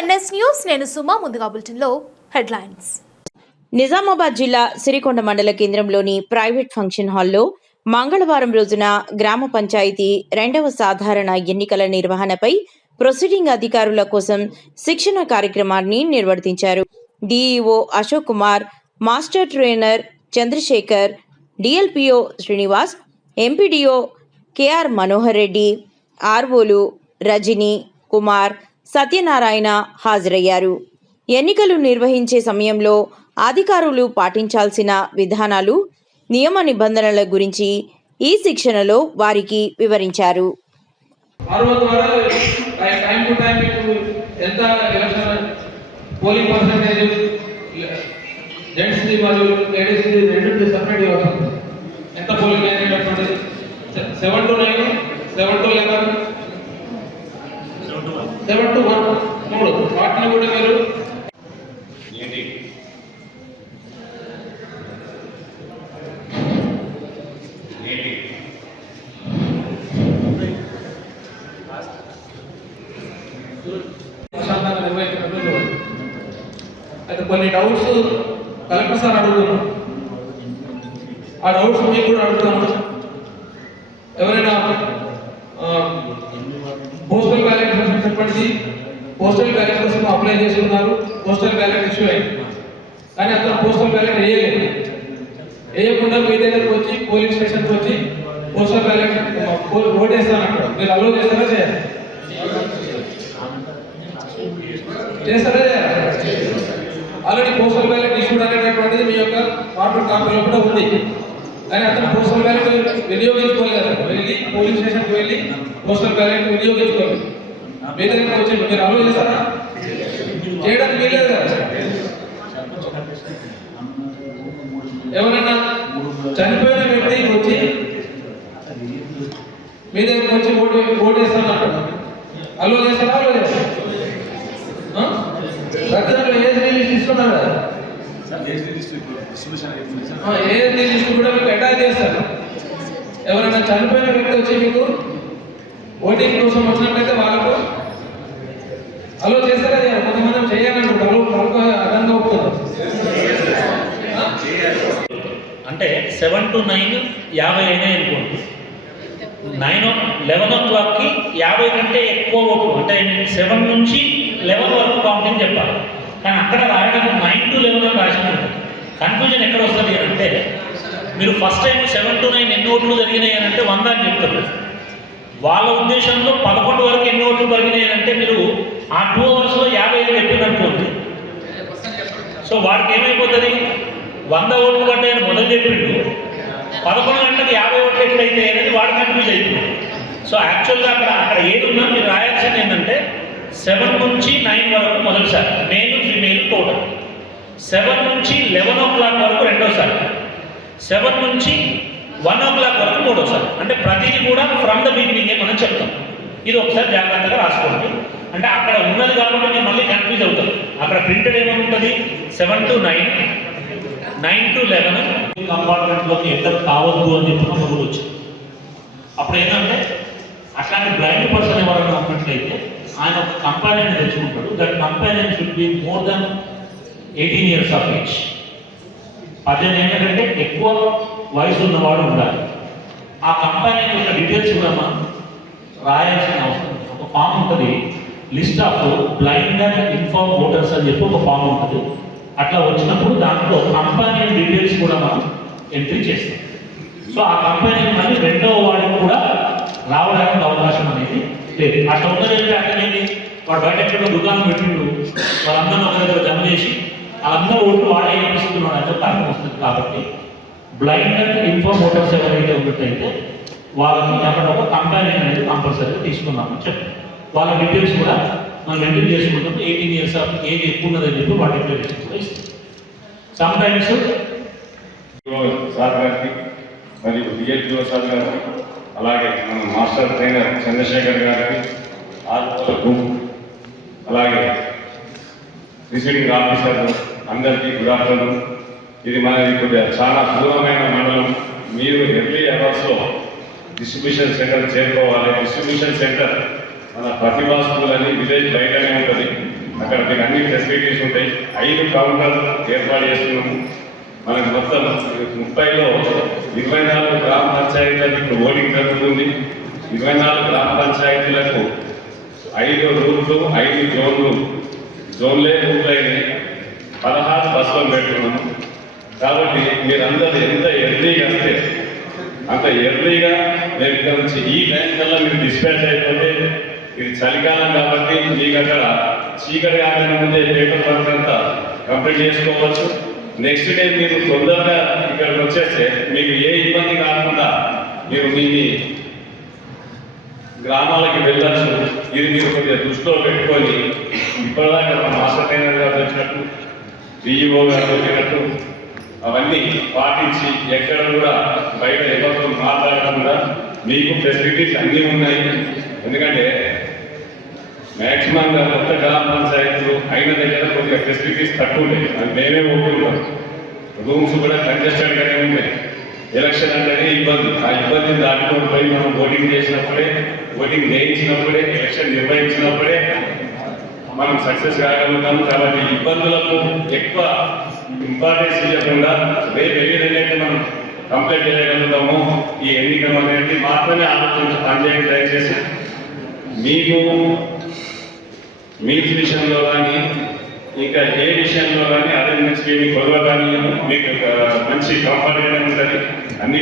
NS news నేను సుమా ముందుగా బులెటిన్లో హెడ్లైన్స్. నిజామాబాద్ జిల్లా సిరికొండ మండల కేంద్రంలోని ప్రైవేట్ ఫంక్షన్ హాల్లో మంగళవారం రోజున గ్రామ పంచాయతీ 2వ సాధారణ ఎన్నికల నిర్వహణపై ప్రొసీడింగ్ అధికారుల కోసం శిక్షణ కార్యక్రమాన్ని నిర్వర్తించారు. DEO Ashok Kumar, master trainer Chandrasekhar, DLPO Srinivas, MPDO KR Manohar Reddy, ఆర్ఓలు రజని, కుమార్, సత్యనారాయణ హాజరయ్యారు. ఎన్నికలు నిర్వహించే సమయంలో అధికారులు పాటించాల్సిన విధానాలు, నియమ నిబంధనల గురించి ఈ శిక్షణలో వారికి వివరించారు. వాటిని కూడా మీరు అయితే కొన్ని డౌట్స్ కలెక్టర్ సార్ అడుగుతున్నాం. ఆ డౌట్స్ మీకు కూడా అడుగుతాను. ఎవరైనా పోస్టల్ బ్యాలెట్ చెప్పండి. పోస్టల్ బ్యాలెట్ కోసం అప్లై చేసుకున్నారు, పోస్టల్ బ్యాలెట్ ఇష్యూ అయింది, కానీ అతను పోస్టల్ బ్యాలెట్ వేయలేదు. వేయకుండా మీ దగ్గరకు వచ్చి పోలింగ్ స్టేషన్కి వచ్చి పోస్టల్ బ్యాలెట్ ఓటేస్తానంటారు. మీరు అలో చేస్తారా చేయాలి? చేస్తారా చేయాలి? ఆల్రెడీ పోస్టల్ బ్యాలెట్ ఇష్యూడ్ అనేటటువంటిది మీ యొక్క ఫార్వర్డ్ కాపీలో కూడా ఉంది, కానీ అతను పోస్టల్ బ్యాలెట్ వినియోగించుకోలేదు. వెళ్ళి పోలింగ్ స్టేషన్కి వెళ్ళి పోస్టల్ బ్యాలెట్ వినియోగించుకోలేదు. మీ దగ్గర వచ్చి మీరు అలో చేస్తారా? చేయడానికి వీలేదు కదా. ఎవరైనా చనిపోయిన వ్యక్తి వచ్చి మీ దగ్గరకు వచ్చి ఓటేస్తానంటాడు, అలో చేస్తారా? అలో చేస్తారా? రక్తంలో ఏజ్ రిలీజ్ ఇస్తున్నారు కదా, ఏజ్ రిలీజ్ కూడా మీకు అటాచ్ చేస్తారు. ఎవరైనా చనిపోయిన వ్యక్తి వచ్చి మీకు ఓటింగ్ కోసం వచ్చినట్లయితే వాళ్ళకు అలో చేస్తారా? కొంతమంది చేయాలంటారు, అదంతా ఒప్పుతున్నారు. అంటే 7 to 9 50 అయినాయి అనుకోండి. 11 o'clock 50 కంటే ఎక్కువ ఓట్లు, అంటే 7 నుంచి 11 వరకు కౌంటింగ్ చెప్పాలి. కానీ అక్కడ రాయడం 9 to 11 అని రాసినట్టు కన్ఫ్యూజన్ ఎక్కడ వస్తుంది అంటే, మీరు ఫస్ట్ టైం 7 to 9 ఎన్ని ఓట్లు జరిగినాయి అని అంటే 100 అని చెప్తారు. వాళ్ళ ఉద్దేశంలో 11 వరకు ఎన్ని ఓట్లు జరిగినాయి అంటే మీరు ఆ 2 అవర్స్లో 55 చెప్పినట్టుంది. సో వాడికి ఏమైపోతుంది, 100 ఓట్లు పడ్డాయని మొదలు చెప్పిండు, 11 గంటలకు 50 ఓట్లు ఎట్లయితే అనేది వాడు కన్ఫ్యూజ్ అవుతుంది. సో యాక్చువల్గా అక్కడ ఏదున్నా మీరు రాయాల్సింది ఏంటంటే 7 నుంచి 9 వరకు మొదటిసారి, మేల్ ఫీమేల్ టోటల్. 7 నుంచి 11 o'clock వరకు రెండోసారి, 7 నుంచి 1 o'clock వరకు మూడోసారి. అంటే ప్రతిదీ కూడా ఫ్రమ్ ద బిగినింగే మనం చెప్తాం. ఇది ఒకసారి జాగ్రత్తగా రాసుకోండి. అంటే అక్కడ ఉన్నది కాబట్టి నేను మళ్ళీ కన్ఫ్యూజ్ అవుతాను. అక్కడ ప్రింటెడ్ ఏమనుంటుంది, 7 to 9, 9 to 11 కంపార్ట్మెంట్లోకి ఎంటర్ కావద్దు అని చెప్పిన రూల్ వచ్చింది. అప్పుడు ఏంటంటే అట్లాంటి బ్లైండ్ పర్సన్ ఎవరైనా ఉన్నట్లయితే ఆయన ఒక కంపానియన్ తెచ్చుకుంటాడు. That companion should be more than 18 years of age. 18 ఏళ్ళ కంటే ఎక్కువ వయసు ఉన్నవాడు ఉండాలి. ఆ కంపానియన్ యొక్క డీటెయిల్స్ కూడా మనం రాయాల్సిన అవసరం. ఒక ఫామ్ ఉంటుంది, list of blind and inform voters అని చెప్పి ఒక ఫామ్ ఉంటుంది. అట్లా వచ్చినప్పుడు దాంట్లో కంపానియన్ డీటెయిల్స్ కూడా మనం ఎంట్రీ చేస్తాం. సో ఆ కంపానియన్ మళ్ళీ రెండవ వాడికి కూడా రావడానికి అవకాశం అనేది లేదు. అట్లా ఉన్నదంటే అక్కడేంటి, వాడు బయట ఎక్కడ దుకాణం పెట్టిండు, వాళ్ళందరూ ఒక దగ్గర జమ చేసి వాళ్ళందరూ ఓట్లు వాడే ఏమిస్తున్నాడు అని చెప్పి అర్థం వస్తుంది. కాబట్టి బ్లైండ్ అండ్ ఇన్ఫార్మ్ ఓటర్స్ ఎవరైతే ఉన్నట్టయితే వాళ్ళకి అక్కడ ఒక కంపానియన్ అనేది కంపల్సరీగా తీసుకున్నామని చెప్పి వాళ్ళ డీటెయిల్స్ కూడా మనం ఎంట్రీ చేసుకుంటాం. 18 years ఆఫ్ ఏజ్ ఎక్కువ ఉన్నదని చెప్పి వాటి డిక్లరేషన్ కూడా ఇస్తాం. సమ్ టైమ్స్ సార్ గారికి మరియు డిఎల్పిఓ సార్ గారికి, అలాగే మన మాస్టర్ ట్రైనర్ చంద్రశేఖర్ గారికి, ఆర్ఓలకు, అలాగే రిసీవింగ్ ఆఫీసర్ అందరికీ గుడ్ ఆఫ్టర్నూన్. ఇది మనది కొద్దిగా చాలా దూరమైన మండలం. మీరు ఎర్లీ అవర్స్లో డిస్ట్రిబ్యూషన్ సెంటర్ చేరుకోవాలి. డిస్ట్రిబ్యూషన్ సెంటర్ మన ప్రతిభా స్కూల్ అని విలేజ్ బయటనే ఉంటుంది. అక్కడ మీకు అన్ని ఫెసిలిటీస్ ఉంటాయి. 5 కౌంటర్లు ఏర్పాటు చేస్తున్నాము. మనకు మొత్తం 30లో 24 గ్రామ పంచాయతీలకు ఇప్పుడు ఓటింగ్ జరుగుతుంది. 24 గ్రామ పంచాయతీలకు 5 రూట్లు 5 జోన్లే రూట్లైనాయి. 16 బస్సులు పెట్టుకున్నాము. కాబట్టి మీరందరూ ఎంత ఎర్లీగా వస్తే అంత ఎర్లీగా నేను ఇక్కడ నుంచి ఈ టైం కల్లా మీరు డిస్పాచ్ అయిపోతే, ఇది చలికాలం కాబట్టి మీకు అక్కడ చీకటి కాకుండా ముందే పేపర్ వర్క్ అంతా కంప్లీట్ చేసుకోవచ్చు. నెక్స్ట్ డే మీరు తొందరగా ఇక్కడికి వచ్చేస్తే మీకు ఏ ఇబ్బంది కాకుండా మీరు మీ గ్రామాలకి వెళ్ళచ్చు. ఇది మీరు కొద్దిగా దృష్టిలో పెట్టుకొని ఇప్పటిదాకా మాస్టర్ ట్రైనర్ గారు వచ్చినట్టు, డిఈఓ గారు వచ్చినట్టు అవన్నీ పాటించి ఎక్కడ కూడా బయట ఎవరితో మాట్లాడకుండా మీకు ఫెసిలిటీస్ అన్నీ ఉన్నాయి. ఎందుకంటే మ్యాక్సిమంగా కొత్త గ్రామ పంచాయతీలు అయిన దగ్గర కొద్దిగా ఫెసిలిటీస్ తక్కువ ఉంటాయి. అది మేమే ఒప్పుకుంటాం. రూమ్స్ కూడా కంజెస్టెడ్గానే ఉంటాయి. ఎలక్షన్ అంటేనే ఇబ్బంది. ఆ ఇబ్బందిని దాటుకొని పోయి మనం ఓటింగ్ చేసినప్పుడే, ఓటింగ్ చేయించినప్పుడే, ఎలక్షన్ నిర్వహించినప్పుడే మనం సక్సెస్ కాగలుగుతాము. కాబట్టి ఇబ్బందులకు ఎక్కువ ఇంపార్టెన్స్ ఇవ్వకుండా రేపు ఏ విధంగా మనం కంప్లీట్ చేయగలుగుతాము ఈ ఎన్నికలు అనేది మాత్రమే ఆలోచించి పనిచేయండి. దయచేసి మీకు మీల్స్ విషయంలో కానీ ఇంకా ఏ విషయంలో కానీ అరేంజ్మెంట్స్కి మీకు కొలవ కానీ మీకు మంచి కంఫర్ట్గానే ఉంటుంది. అన్ని